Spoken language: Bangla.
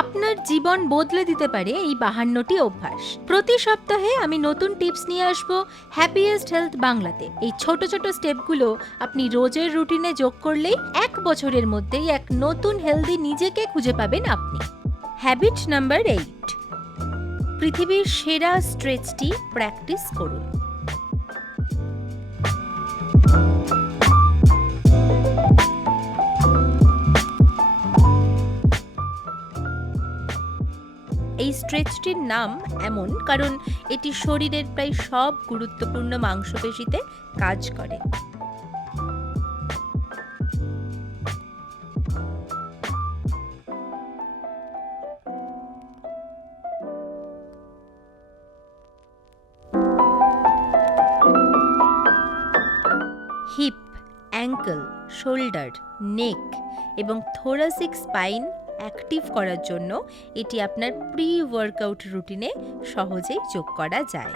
আপনার জীবন বদলে দিতে পারে এই 52টি অভ্যাস। প্রতি সপ্তাহে আমি নতুন টিপস নিয়ে আসব হ্যাপিয়েস্ট হেলথ বাংলাতে। এই ছোট ছোট স্টেপগুলো আপনি রোজের রুটিনে যোগ করলেই 1 বছরের মধ্যেই এক নতুন হেলদি নিজেকে খুঁজে পাবেন আপনি। হ্যাবিট নাম্বার 8, পৃথিবীর সেরা স্ট্রেচটি প্র্যাকটিস করুন। এই স্ট্রেচটির নাম এমন কারণ এটি শরীরের প্রায় সব গুরুত্বপূর্ণ মাংসপেশিতে কাজ করে। হিপ, অ্যাঙ্কেল, শোল্ডার, নেক এবং থোরাসিক স্পাইন অ্যাক্টিভ করার জন্য এটি আপনার প্রি ওয়ার্কআউট রুটিনে সহজেই যোগ করা যায়।